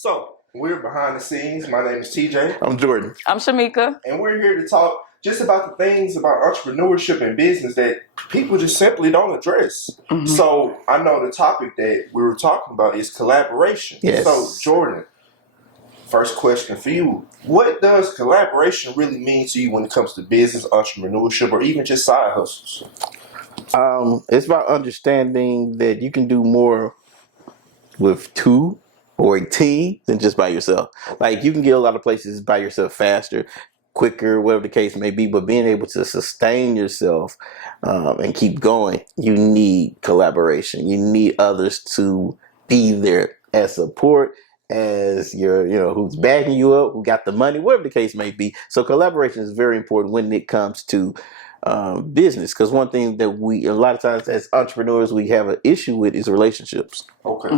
So, we're behind the scenes. My name is TJ, I'm Jordan. I'm Shamika. and we're here to talk just about the things about entrepreneurship and business that people just simply don't address. So, I know the topic that we were talking about is collaboration. Yes. So, Jordan, first question for you. What does collaboration really mean to you when it comes to business, entrepreneurship, or even just side hustles? It's about understanding that you can do more with two or a team than just by yourself. Like you can get a lot of places by yourself faster, quicker, whatever the case may be, but being able to sustain yourself and keep going, you need collaboration. You need others to be there as support, as who's backing you up, who got the money, whatever the case may be. So collaboration is very important when it comes to business, because one thing that we a lot of times as entrepreneurs we have an issue with is relationships. Okay.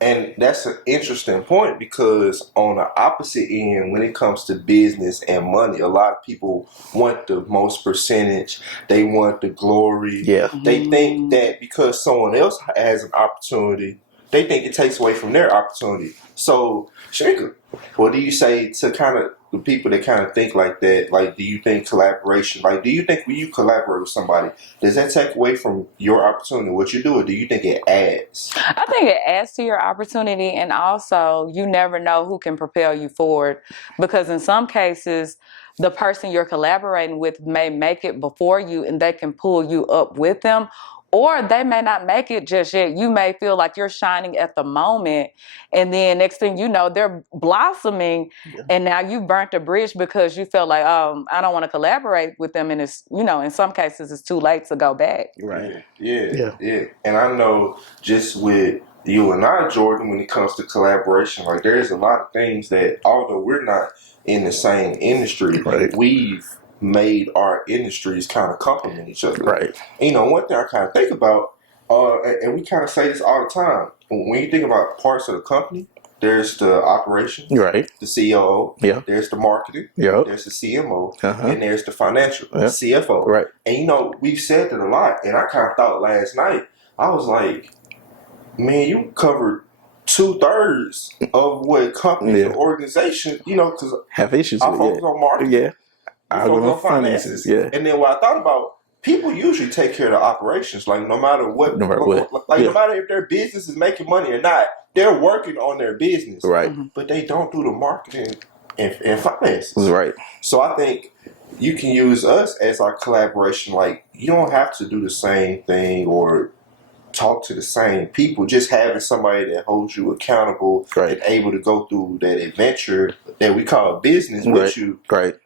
And that's an interesting point because on the opposite end, when it comes to business and money, a lot of people want the most percentage. They want the glory. Yeah. They think that because someone else has an opportunity, they think it takes away from their opportunity. So, Shamika, what do you say to kind of the people that kind of think like that? Like, do you think collaboration, like, do you think when you collaborate with somebody, does that take away from your opportunity, what you do, or do you think it adds? I think it adds to your opportunity, and also you never know who can propel you forward, because in some cases the person you're collaborating with may make it before you and they can pull you up with them, or they may not make it just yet. You may feel like you're shining at the moment, and then next thing you know, they're blossoming, and now you burnt a bridge because you felt like, I don't want to collaborate with them, and it's, in some cases it's too late to go back. Right. Yeah. And I know just with you and I, Jordan, when it comes to collaboration, like there's a lot of things that although we're not in the same industry, Right. we've made our industries kind of complement each other. Right. And, one thing I kind of think about, and we kind of say this all the time, when you think about parts of the company, there's the operations, Right. the COO, Yeah. there's the marketing, Yep. there's the CMO, Uh-huh. and there's the financial, Yep. CFO. Right. And we've said that a lot, and I kind of thought last night, I was like, man, you covered 2/3 of what companies and organizations, because have issues I with focus on marketing. Yeah. I focus on finances. Yeah. And then what I thought about, people usually take care of the operations, like no matter what. No matter what. Like Yeah. no matter if their business is making money or not, they're working on their business. Right. But they don't do the marketing and finances. Right. So I think you can use us as our collaboration. Like you don't have to do the same thing or talk to the same people. Just having somebody that holds you accountable and able to go through that adventure that we call business with you. Right.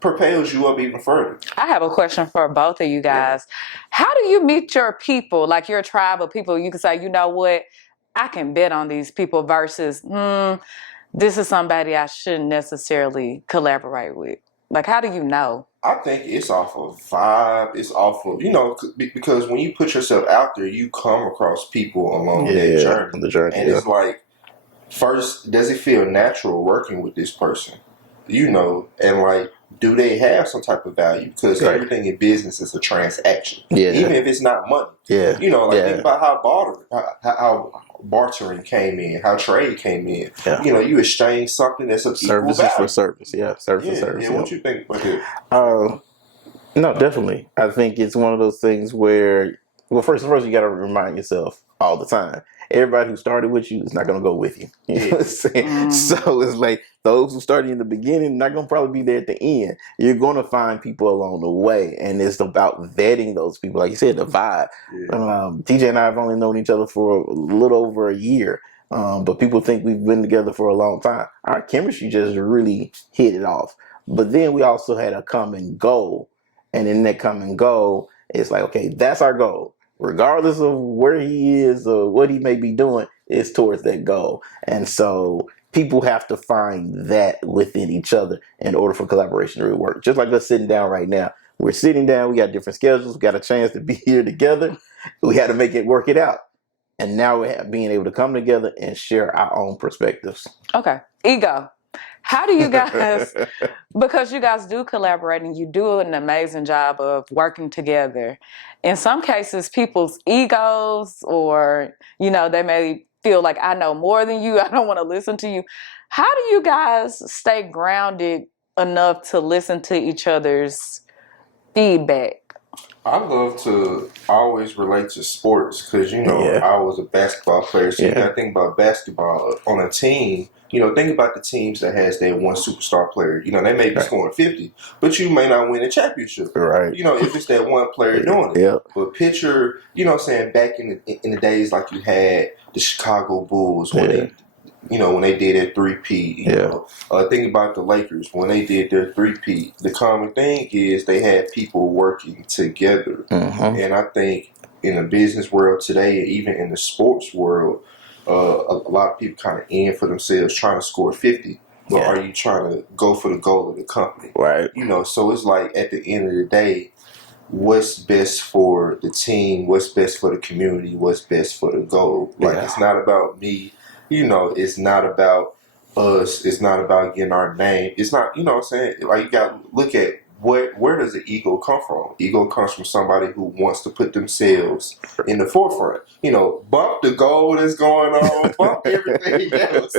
Propels you up even further. I have a question for both of you guys. How do you meet your people, like your tribe of people? You can say, you know what, I can bet on these people versus, this is somebody I shouldn't necessarily collaborate with. Like, how do you know? I think it's off of vibe. It's off of, because when you put yourself out there, you come across people along that journey. On the journey. And it's like, first, does it feel natural working with this person? And like, do they have some type of value? Because everything in business is a transaction. Yeah. Even if it's not money. Yeah. Think about how bartering came in, how trade came in. Yeah. You exchange something that's of equal Services value. for service. Yeah. Service for service. Yeah. What you think about that? No, definitely. I think it's one of those things where, well, first you got to remind yourself all the time. Everybody who started with you is not going to go with you. You know what I'm saying? So it's like those who started in the beginning not going to probably be there at the end. You're going to find people along the way, and it's about vetting those people. Like you said, the vibe. TJ and I have only known each other for a little over a year, but people think we've been together for a long time. Our chemistry just really hit it off. But then we also had a common goal, and in that common goal, it's like, okay, that's our goal. Regardless of where he is or what he may be doing, it's towards that goal. And so people have to find that within each other in order for collaboration to really work. Just like us sitting down right now. We're sitting down, we got different schedules, we got a chance to be here together. We had to work it out. And now we're being able to come together and share our own perspectives. Okay. Ego. How do you guys, because you guys do collaborate and you do an amazing job of working together. In some cases, people's egos or, they may feel like I know more than you. I don't want to listen to you. How do you guys stay grounded enough to listen to each other's feedback? I love to always relate to sports because, Yeah. I was a basketball player. So you Yeah. got to think about basketball on a team. Think about the teams that has that one superstar player. They may be Right. scoring 50, but you may not win a championship. Right. If it's that one player doing it. Yeah. But picture, back in the days like you had the Chicago Bulls when they when they did their three-peat, think about the Lakers when they did their three-peat. The common thing is they had people working together. Mhm. And I think in the business world today, even in the sports world, a lot of people kind of in for themselves trying to score 50. But are you trying to go for the goal of the company? Right. So it's like at the end of the day, what's best for the team, what's best for the community, what's best for the goal. Like, it's not about me, it's not about us, it's not about getting our name. It's not, what I'm saying? Like, you got to look at where does the ego come from? Ego comes from somebody who wants to put themselves in the forefront. Bump the goal that's going on, bump everything else.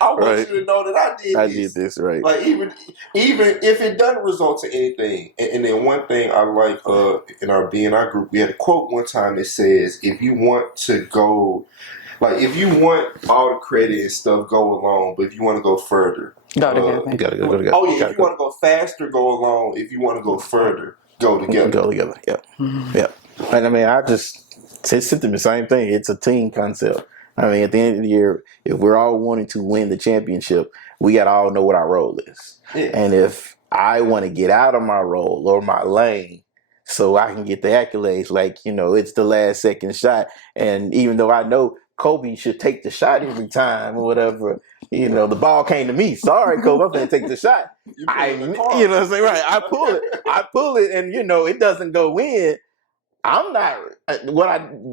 I want you to know that I did this, right. Like, even if it doesn't result to anything. And then one thing I like in our BNI group, we had a quote one time that says, if you want to go, like, if you want all the credit and stuff, go alone. But if you want to go further, Go together. You gotta go together. Oh yeah, if you want to go faster, go alone. If you want to go further, go together. Go together. Yeah. Yeah. And I mean, I just said the same thing. It's a team concept. I mean, at the end of the year, if we're all wanting to win the championship, we got to all know what our role is. Yeah. And if I want to get out of my role or my lane so I can get the accolades, like, it's the last second shot. And even though I know Kobe should take the shot every time or whatever, the ball came to me. Sorry, Kobe, I'm going to take the shot. You I put it in the what car. I'm saying? Right. I pull it and, it doesn't go in. I'm not,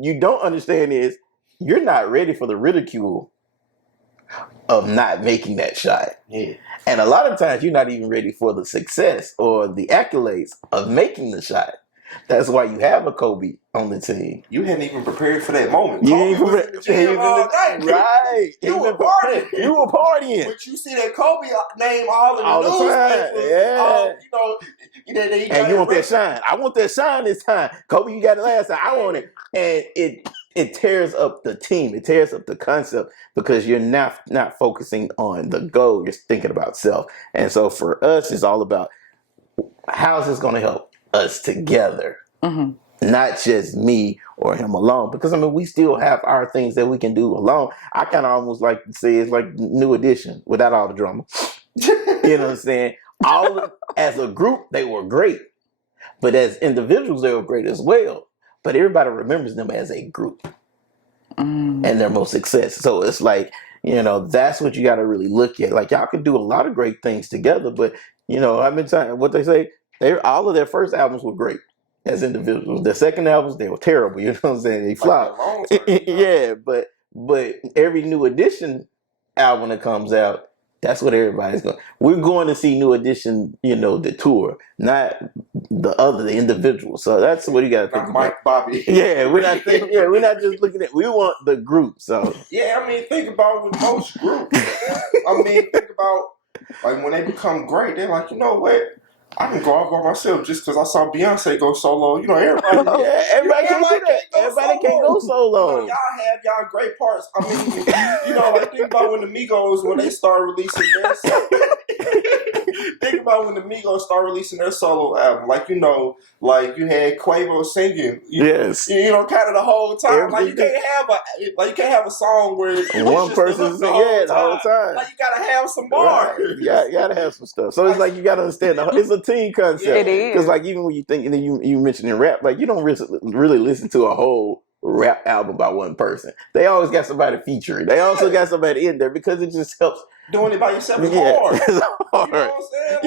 you don't understand is you're not ready for the ridicule of not making that shot. Yeah. And a lot of times you're not even ready for the success or the accolades of making the shot. That's why you have a Kobe on the team. You hadn't even prepared for that moment. You Kobe ain't was in the gym all day. Right. You were partying. You were partying. But you see that Kobe name all in the All the time, newspapers. yeah. And you want that shine. I want that shine this time. Kobe, you got it last time. I want it. And it tears up the team. It tears up the concept because you're not focusing on the goal. You're thinking about self. And so for us, it's all about how is this going to help us together, not just me or him alone. Because I mean, we still have our things that we can do alone. I kind of almost like to say it's like New Edition without all the drama. You know what I'm saying? As a group, they were great, but as individuals, they were great as well. But everybody remembers them as a group and their most success. So it's like, that's what you got to really look at. Like, y'all can do a lot of great things together, but I've been saying what they say. All of their first albums were great as individuals. Their second albums, they were terrible. You know what I'm saying? They flopped. Yeah, but every New Edition album that comes out, that's what everybody's going. We're going to see New Edition, the tour, not the individual. So that's what you got to think about. Mike, Bobby. Yeah, we're not just looking at. We want the group. So yeah, I mean, think about with most groups. I mean, think about like when they become great, they're like, you know what? I can go out by myself just because I saw Beyonce go solo. Everybody. Everybody can't do that. Everybody can't go solo. Y'all have y'all great parts. I mean, like think about when the Migos when they start releasing their solo. Think about when the Migos start releasing their solo album. Like like you had Quavo singing. Yes. Kind of the whole time. Like you can't have a song where one person singing the whole time. Like you gotta have some bars. Right. Yeah, you gotta have some stuff. So it's like you gotta understand it's a team concept. It is. Because like even when you think, and then you mentioned in rap, like you don't really listen to a whole rap album by one person. They always got somebody featuring. They also got somebody in there because it just helps. Doing it by yourself is hard. It's hard. You know what I'm saying?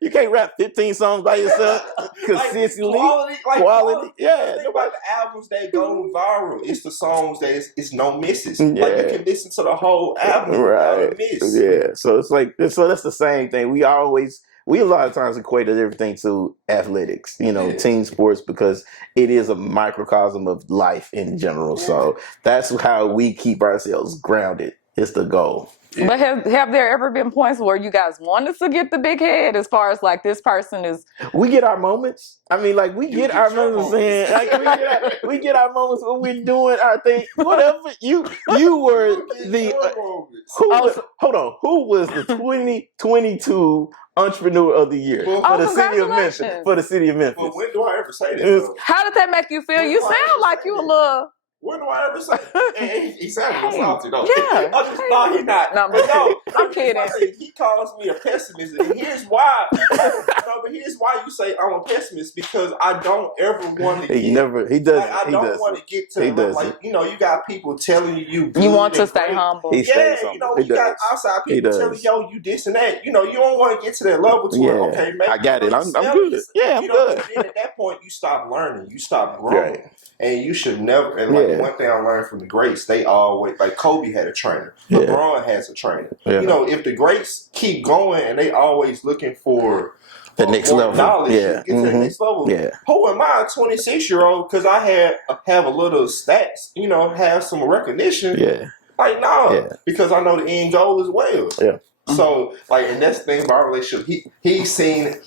You can't rap 15 songs by yourself consistently. Quality. Yeah. Think about the albums that go viral. It's the songs that it's no misses. Yeah. Like you can listen to the whole album without a miss. Yeah. So it's like that's the same thing. We always we a lot of times equated everything to athletics, team sports, because it is a microcosm of life in general. So that's how we keep ourselves grounded. It's the goal. But have there ever been points where you guys wanted to get the big head, as far as like this person is? We get our moments. I mean, like we get our moments. We get our moments when we're doing our thing. Whatever you were the who was the 2022 Entrepreneur of the Year for the city of Memphis? For the city of Memphis. Well, when do I ever say that? How did that make you feel? You sound like you a little. When do I ever say? He sounded salty though. Yeah. I just thought he not. No, I'm kidding. He calls me a pessimist, and here's why. But here's why you say I'm a pessimist, because I don't ever want to. He does. I don't want to get to like you got people telling you. You want to stay humble. You got outside people telling you this and that. You don't want to get to that level to where maybe I got it. I'm good. Yeah, I'm good. Then at that point, you stop learning. You stop growing. Right. And you should never, and like one thing I learned from the greats, they always, like Kobe had a trainer. LeBron has a trainer. Yeah. If the greats keep going and they always looking for the next level, knowledge, get to the next level. Yeah. Who am I, a 26-year-old, because I have a little stats, have some recognition. Yeah. Like, no, because I know the end goal as well. Yeah. So, like, and that's the thing about our relationship. He's seen as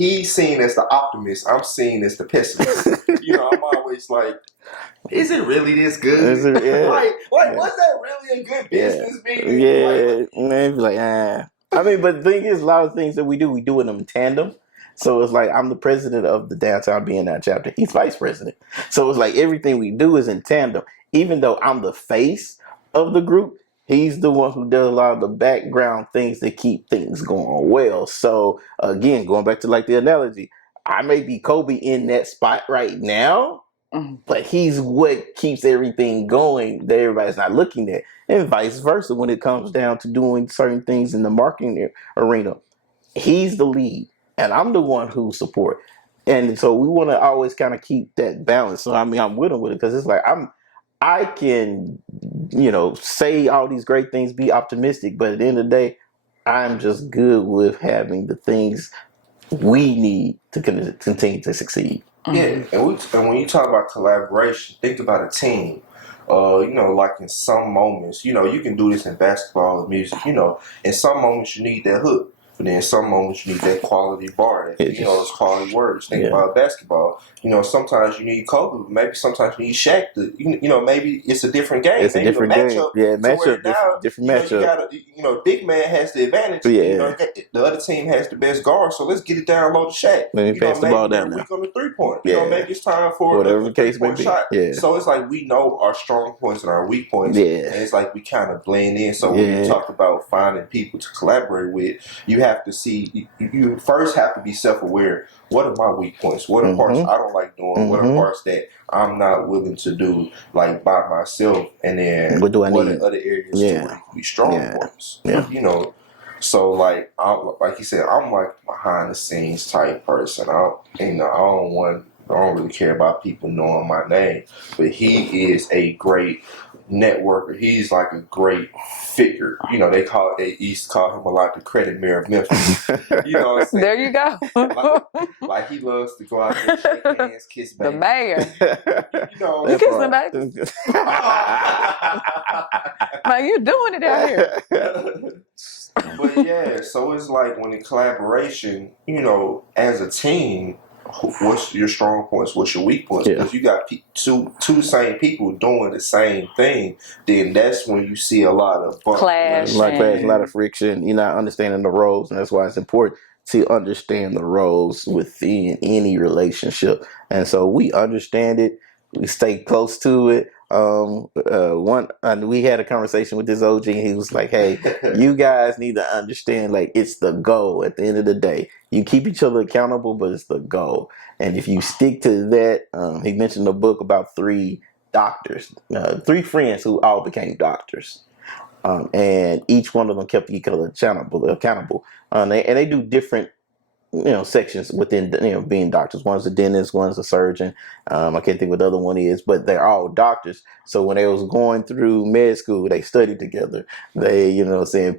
the optimist. I'm seen as the pessimist. I'm always like, is it really this good? Is it, like, was that really a good business meeting? Yeah, man, like, I mean, but the thing is, a lot of things that we do in them tandem. So it's like I'm the president of the Downtown BNI chapter. He's vice president. So it's like everything we do is in tandem. Even though I'm the face of the group, he's the one who does a lot of the background things that keep things going well. So again, going back to like the analogy, I may be Kobe in that spot right now, but he's what keeps everything going that everybody's not looking at, and vice versa when it comes down to doing certain things in the marketing arena. He's the lead, and I'm the one who support. And so we want to always kind of keep that balance. So I mean, I'm with him with it because it's like I can, say all these great things, be optimistic, but at the end of the day, I'm just good with having the things we need to continue to succeed. Yeah, and when you talk about collaboration, think about a team. Like in some moments, you can do this in basketball and music. In some moments you need that hook, but then in some moments you need that quality bar. Those quality words. Think about basketball. Sometimes you need Kobe. Maybe sometimes you need Shaq. Maybe it's a different game. It's a different matchup. Yeah, matchup. Different matchup. Big man has the advantage. Yeah. The other team has the best guard. So let's get it down low to Shaq. Let me pass the ball down now. Weak on the 3-point. Maybe it's time for whatever the case may be. Shot. Yeah. So it's like we know our strong points and our weak points. Yeah. And it's like we kind of blend in. So when you talk about finding people to collaborate with, you have to see. You first have to be self-aware. What are my weak points? What are parts I don't like doing? What are parts that I'm not willing to do like by myself? And then what are other areas to be strong points? Yeah. So like you said, I'm like behind the scenes type person. I don't really care about people knowing my name, but he is a great networker. He's like a great figure. They used to call him a lot the credit mayor of Memphis. What I'm saying? There you go. like he loves to go out there, shake hands, kiss baby. The mayor. You kissing baby? Man, you doing it out here. But yeah, so it's like when in collaboration, as a team, what's your strong points? What's your weak points? Because you got two same people doing the same thing, then that's when you see a lot of clash, a lot of friction. You're not understanding the roles, and that's why it's important to understand the roles within any relationship. And so we understand it. We stay close to it. We had a conversation with this OG, and he was like, "Hey, you guys need to understand, like, it's the goal. At the end of the day, you keep each other accountable, but it's the goal. And if you stick to that, he mentioned a book about 3 doctors, 3 friends who all became doctors, and each one of them kept each other accountable. And they do different." Sections within, being doctors. One's a dentist, one's a surgeon. I can't think what the other one is, but they're all doctors. So when they was going through med school, they studied together. They,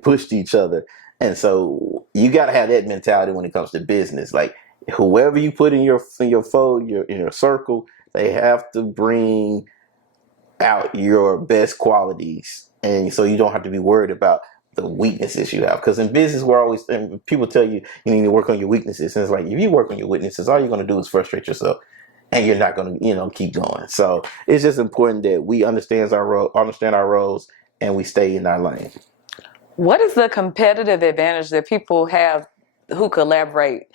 pushed each other. And so you got to have that mentality when it comes to business. Like whoever you put in your fold, in your circle, they have to bring out your best qualities, and so you don't have to be worried about the weaknesses you have. Because in business, we're always and people tell you you need to work on your weaknesses, and it's like if you work on your weaknesses, all you're going to do is frustrate yourself, and you're not going to keep going. So it's just important that we understand our roles, and we stay in our lane. What is the competitive advantage that people have who collaborate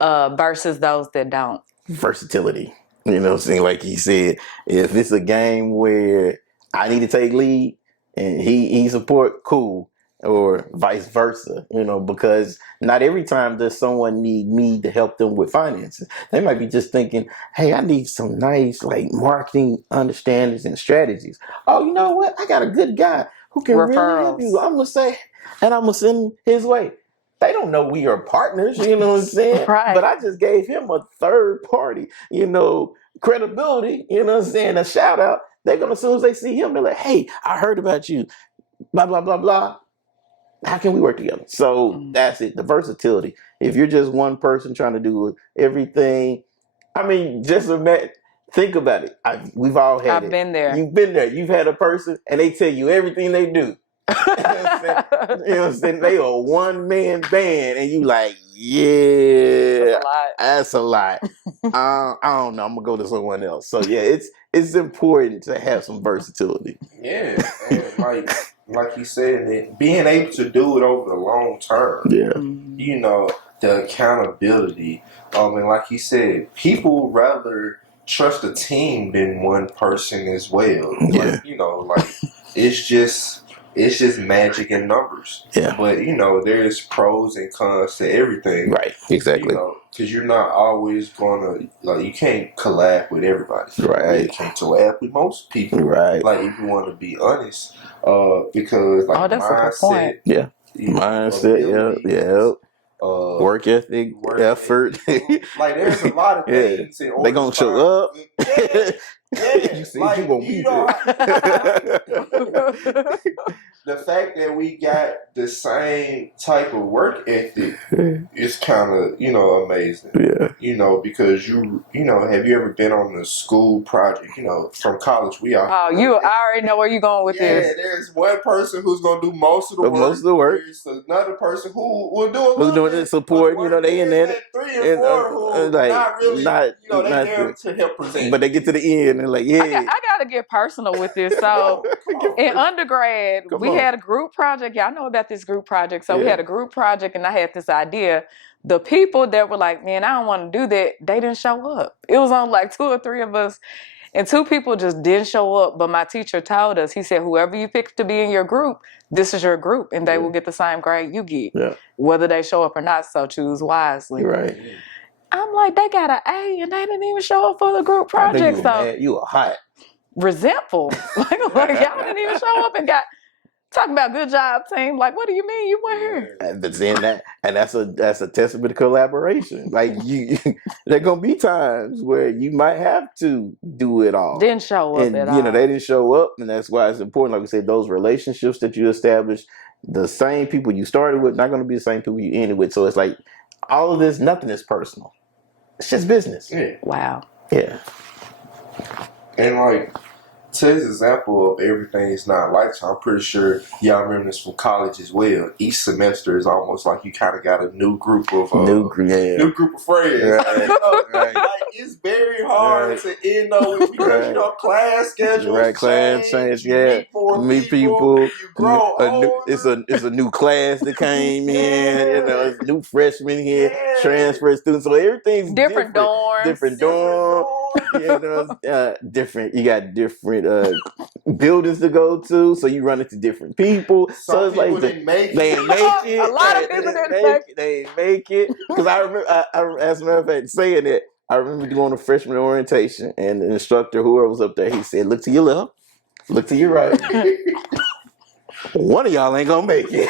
versus those that don't? Versatility. You know what I'm saying? Like he said, if it's a game where I need to take lead and he support, cool. Or vice versa, because not every time does someone need me to help them with finances. They might be just thinking, hey, I need some nice like marketing understandings and strategies. Oh, you know what? I got a good guy who can really help you. I'm going to say, and I'm going to send him his way. They don't know we are partners, you know what I'm saying? Right. But I just gave him a third party, credibility, you know what I'm saying? A shout out. They're going to, as soon as they see him, they're like, hey, I heard about you, blah, blah, blah, blah. How can we work together? So that's it. The versatility. If you're just one person trying to do everything, I mean, just think about it. We've all had it. I've been there. You've been there. You've had a person and they tell you everything they do. You know what I'm saying? They are one man band and you like, yeah, that's a lot. I don't know. I'm gonna go to someone else. So yeah, it's important to have some versatility. Yeah, and like you said, being able to do it over the long term. Yeah. The accountability. And like he said, people rather trust a team than one person as well. Yeah. Like it's just magic in numbers. Yeah. But there's pros and cons to everything. Right. Exactly. Because you're not always gonna you can't collab with everybody. Right. You can't collab with most people. Right. Like if you want to be honest, because like that's a good point. Yeah. Mindset. Yeah. Work ethic, effort. Like there's a lot of things. In order they gonna show up. Yeah. You said you gonna be there. The fact that we got the same type of work ethic is kind of amazing. Yeah. Because have you ever been on a school project? From college we are. Oh, I already know where you're going with this. Yeah, there's one person who's gonna do most of the work. Most of the work. There's another person who will do a little who's doing bit the support. They in there. 3 and 4 who not really. They there to help present. But they get to the end and like, yeah. I gotta get personal with this. So in undergrad, we had a group project. Y'all know about this group project. So we had a group project, and I had this idea. The people that were like, man, I don't want to do that, they didn't show up. It was on like 2 or 3 of us, and 2 people just didn't show up. But my teacher told us, he said, whoever you pick to be in your group, this is your group, and they will get the same grade you get, whether they show up or not. So choose wisely. Right. I'm like, they got an A, and they didn't even show up for the group project. You were hot. Resentful. like y'all didn't even show up and got talking about good job team. Like, what do you mean you weren't here? But then that's a testament to collaboration. Like there gonna be times where you might have to do it all. Didn't show up at all. They didn't show up, and that's why it's important. Like we said, those relationships that you establish, the same people you started with, not gonna be the same people you ended with. So it's like all of this, nothing is personal. It's just business. Yeah. Wow. Yeah. And like to his example of everything is not lifetime, I'm pretty sure y'all remember this from college as well. Each semester is almost like you kind of got a new group of new group of friends. Right. Like it's very hard to end up with because class schedules, class change. Yeah, meet people. You grow older. It's a new class that came in. It's new freshmen here, transfer students. So everything's different dorms. Different dorm. Different. You got different buildings to go to, so you run into different people. So it's like they ain't make it. A lot of people didn't make it. They ain't make it. Because I remember, as a matter of fact, saying it, I remember going to freshman orientation, and the instructor, whoever was up there, he said, "Look to your left, look to your right." One of y'all ain't gonna make it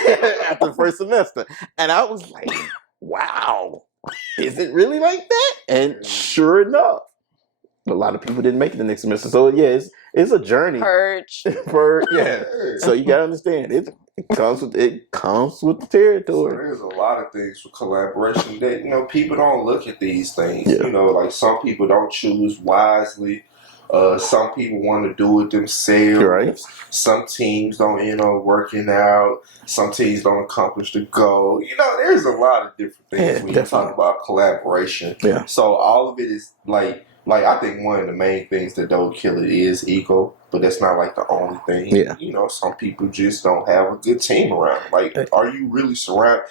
after the first semester, and I was like, "Wow, is it really like that?" And sure enough. a lot of people didn't make it the next semester. So yeah, it's a journey. Purge. Yeah. So you gotta understand it comes with the So territory. there's a lot of things for collaboration that people don't look at these things. Yeah. Like some people don't choose wisely. Some people want to do it themselves. Right. Some teams don't end up working out. Some teams don't accomplish the goal. There's a lot of different things Yeah, when you definitely. talk about collaboration. Yeah. So all of it is like I think one of the main things that don't kill it is ego, but that's not like the only thing. Yeah. Some people just don't have a good team around. Like, are you really surrounded?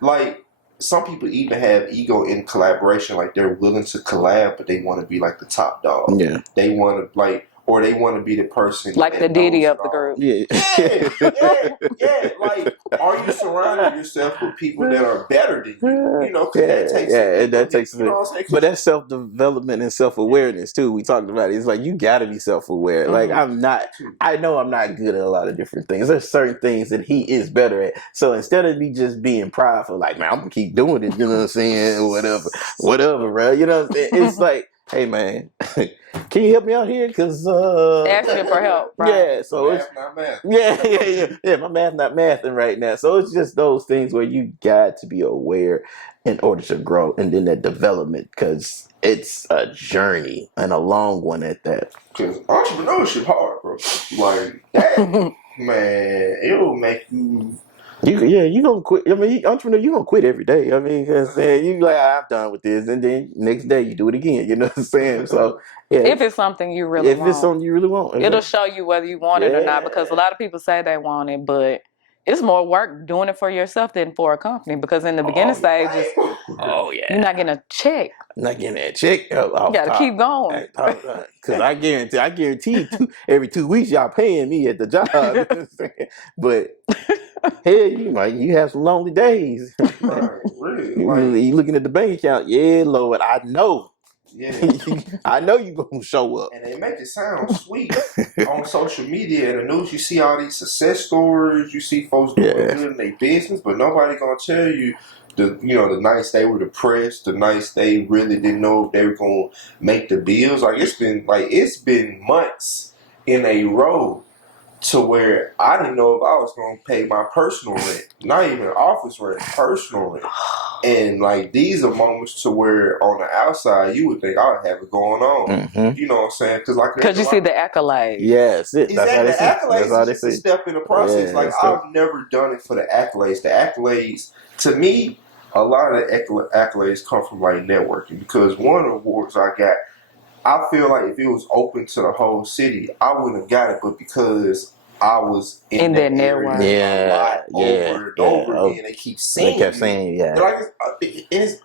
Like some people even have ego in collaboration. Like they're willing to collab, but they want to be like the top dog. Yeah. They want to or they want to be the person Like the that Diddy knows of it the all. group. Yeah. Like, are you surrounding yourself with people that are better than you? 'Cause that takes that takes you know what I'm saying? but that's self-development and self-awareness too. We talked about it. It's like you gotta be self-aware. Like I know I'm not good at a lot of different things. There's certain things that he is better at. So instead of me just being prideful, like, man, I'm gonna keep doing it, you know what I'm saying? Whatever, bro. You know what I'm saying? It's like, hey man, can you help me out here? Because Asking for help, right? Yeah, so it's not math. yeah. My math not mathing right now. So it's just those things where you got to be aware in order to grow, and then that development, because it's a journey and a long one at that. Because entrepreneurship hard, bro. Like that, man, it will make you. You gonna quit. I mean, entrepreneur, you gonna quit every day. I mean, you like, I'm done with this, and then next day you do it again. You know what I'm saying? So yeah, If it's something you really want. it's something you really want, It'll show you whether you want it or not, Yeah. because a lot of people say they want it, but it's more work doing it for yourself than for a company, because in the beginning stages, you're not getting a check. Not getting that check. You got to keep going. Because I guarantee every 2 weeks y'all paying me at the job. You know what I'm saying? But hell, you have some lonely days. Right, really. You looking at the bank account. Yeah, Lord, I know. Yeah. I know you gonna show up. And they make it sound sweet on social media and the news. You see all these success stories. You see folks doing good in their business, but nobody gonna tell you the nights they were depressed, the nights they really didn't know if they were gonna make the bills. It's been months in a row to where I didn't know if I was gonna pay my personal rent, not even office rent, personal rent. And like these are moments to where on the outside you would think I would have it going on. Mm-hmm. You know what I'm saying? Because you see the accolades. Yes, exactly. The accolades is just a step in the process. Yeah, I've never done it for the accolades. The accolades, to me, a lot of the accolades come from like networking. Because one of the awards I got, I feel like if it was open to the whole city, I wouldn't have got it. But because I was in that network, over and over again, they keep saying,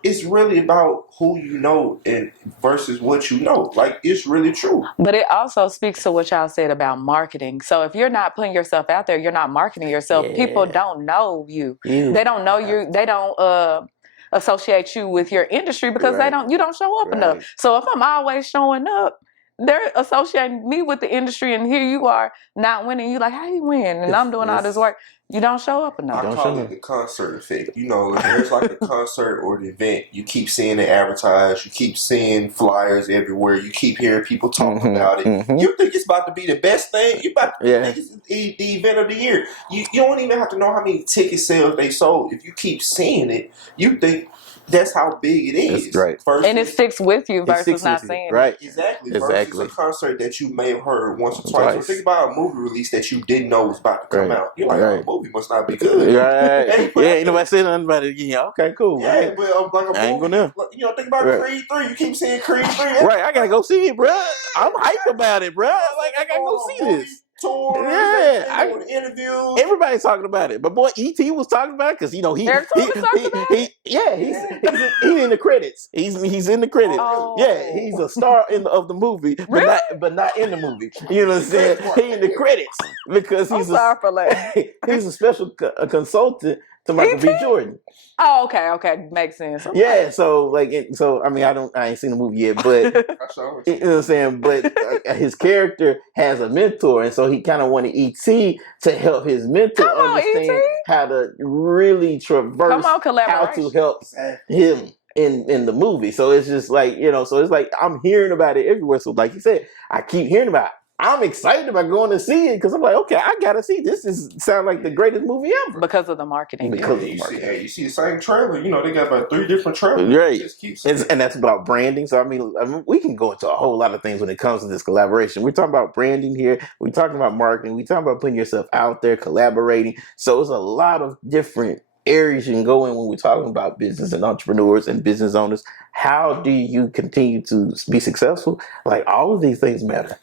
it's really about who you know and versus what you know. Like, it's really true. But it also speaks to what y'all said about marketing. So if you're not putting yourself out there, you're not marketing yourself. People don't know you. They don't know you. They don't associate you with your industry because you don't show up enough. So if I'm always showing up, they're associating me with the industry, and here you are not winning. You like, how you win? And I'm doing all this work. You don't show up enough. I call it the concert effect. There's like a concert or the event. You keep seeing it advertised. You keep seeing flyers everywhere. You keep hearing people talk about it. Mm-hmm. You think it's about to be the best thing. You about to think it's the event of the year. You don't even have to know how many ticket sales they sold. If you keep seeing it, you think that's how big it is. That's right. And it sticks with you versus not seeing it. Right. Exactly. Versus a concert that you may have heard once or twice. So think about a movie release that you didn't know was about to come out. You're like, oh, the movie must not be good. Right. Ain't nobody saying nothing about it again. Okay, cool. Yeah, but like a movie, think about Creed 3. You keep saying Creed 3. Right, I gotta go see it, bro. I'm hyped about it, bro. Like, I gotta go see this. Tours, interviews. Everybody's talking about it, but boy, E.T. was talking about it because he's in the credits. He's in the credits. Oh. Yeah, he's a star of the movie, but not in the movie. You know what I'm saying? He in the credits because he's he's a special consultant to Michael B. Jordan. Oh, okay, makes sense. Okay. Yeah, so I ain't seen the movie yet, but you know what I'm saying. But his character has a mentor, and so he kind of wanted E.T. to help his mentor understand how to really traverse how to help him in the movie. So it's just like, so it's like I'm hearing about it everywhere. So like you said, I keep hearing about it. I'm excited about going to see it because I'm like, okay, I gotta see this. This sound like the greatest movie ever. Because of the marketing. Because of the you marketing. you see the same trailer. They got about 3 different trailers. Right. It just keeps saying. And that's about branding. So I mean, we can go into a whole lot of things when it comes to this collaboration. We're talking about branding here. We're talking about marketing. We're talking about putting yourself out there, collaborating. So it's a lot of different areas you can go in when we're talking about business and entrepreneurs and business owners. How do you continue to be successful? Like all of these things matter.